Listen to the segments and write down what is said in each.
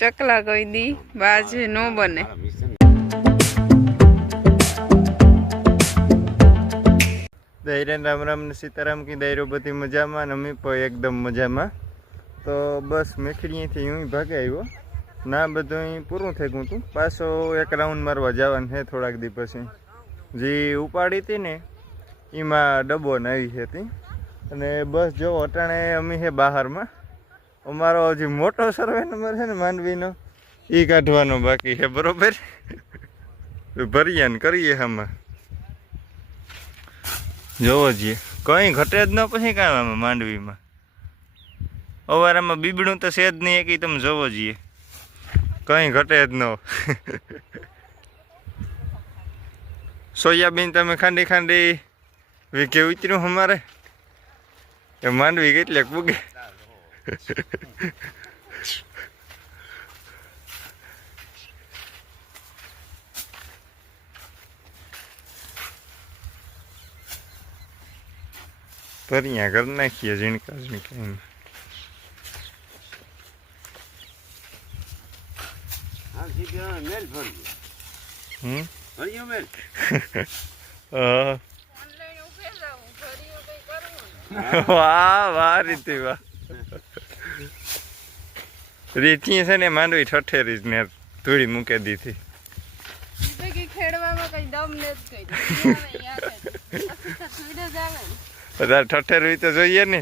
ચકલા કહી દી બાજ નો બને। धैर्य राम राम ने सीताराम की दायरो बधी मजा में अमी पर एकदम मजा में। तो बस मेखड़ी थी यूँ भागे आव्यो ना बधुं पूरुं थई गयुं हतुं। पाछो एक राउंड मारवा जवानुं छे थोड़ाक दी पछी। जे उपाड़ी थी ने एमां डब्बो नावी हती अने बस जो अटाणे अमी है बहार में। अमारो हजी मोटो सर्वे नंबर है ने मांडवीनो ई काढवानो बाकी है बरोबर। भरिए ने करीए आमां जोवो जीए कई घटे ज न पछी कां आमां मांडवीमां। अवारामां बीबड़ुं तो सेज नहीं है कि तमे जोवो जीए कई घटे ज न। सोयाबीन तमे खांडी खांडी वीके उतर्યું हमारे मांडवी કેટલેક પૂગે। परियां कर नाखीए झीणका झीणका। वाह वाह रीति वाह रीति से ने मांडवी ठठेरी ने धूड़ी मूके दी थी। ठठेर हुई तो जोईए ने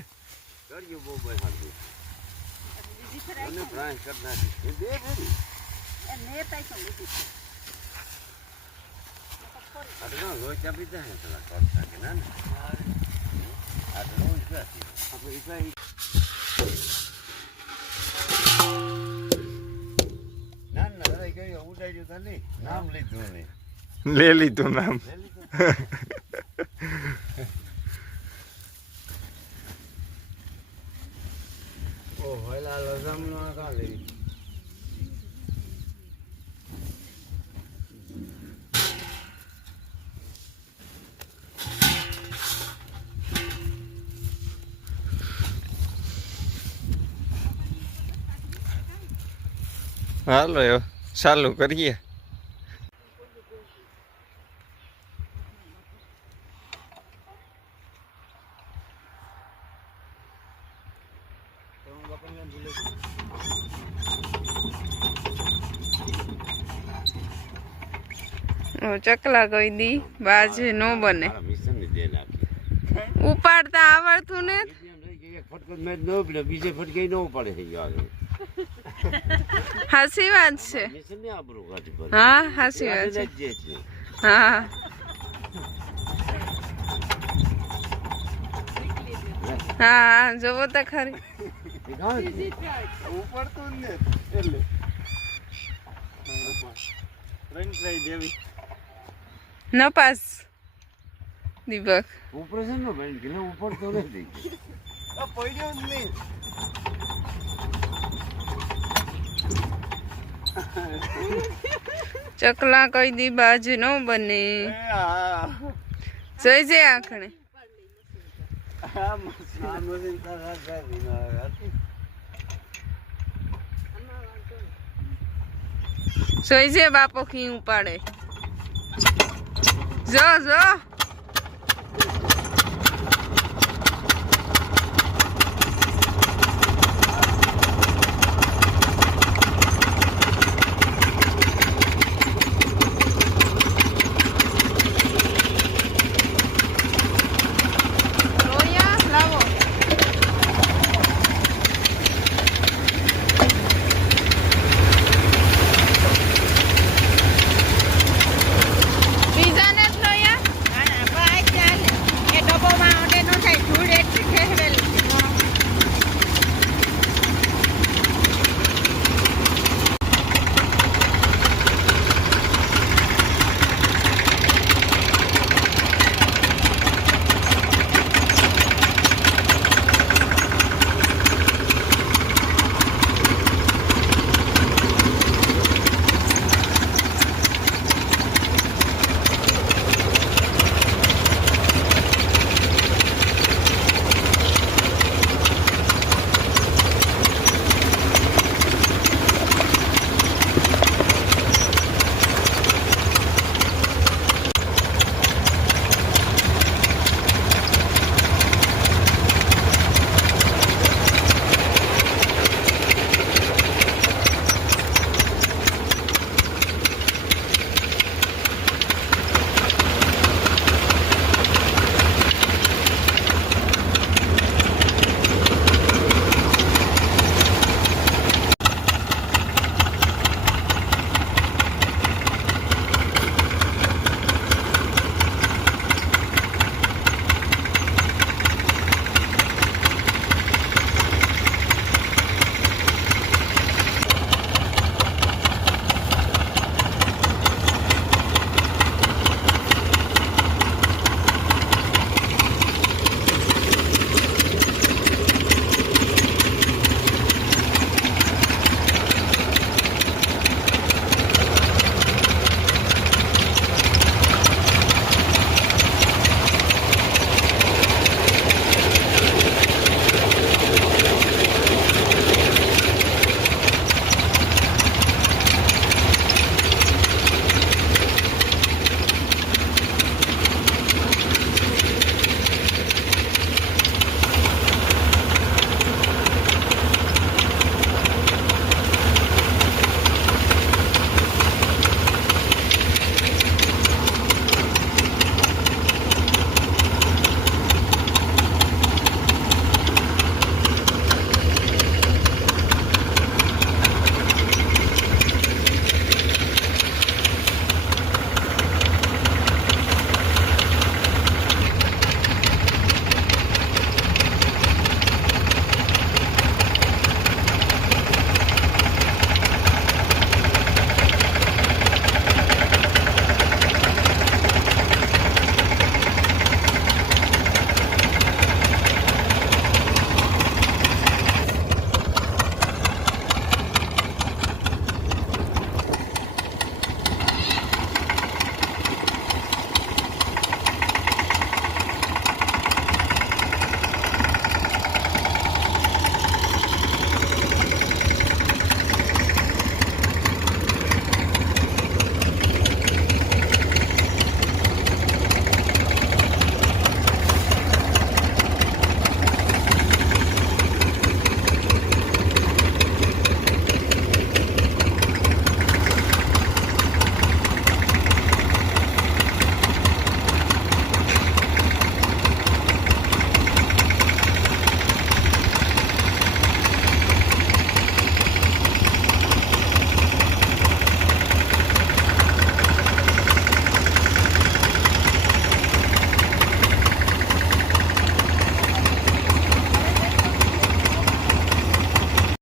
ले ली तू नाम। हालो चालू करिए। चकला कही दी बाज नो बने उपाड़ता आवड़तुं ने बीजे फटके न उपाड़े हासी बात छे। हाँ हासी बात छे। हाँ हाँ जोवो तो खरी ઉપડતું જ ને એટલે રંગ લઈ દેવી નપાસ દીપક ઓપરેશન નો ભાઈ કે ઉપડતો નથી આ પડ્યો જ નહીં। ચકલા કઈ દી બાજ નો બને જોઈ જે આંખણે જોઈ જે બાપો ખી ઉપાડે જો જો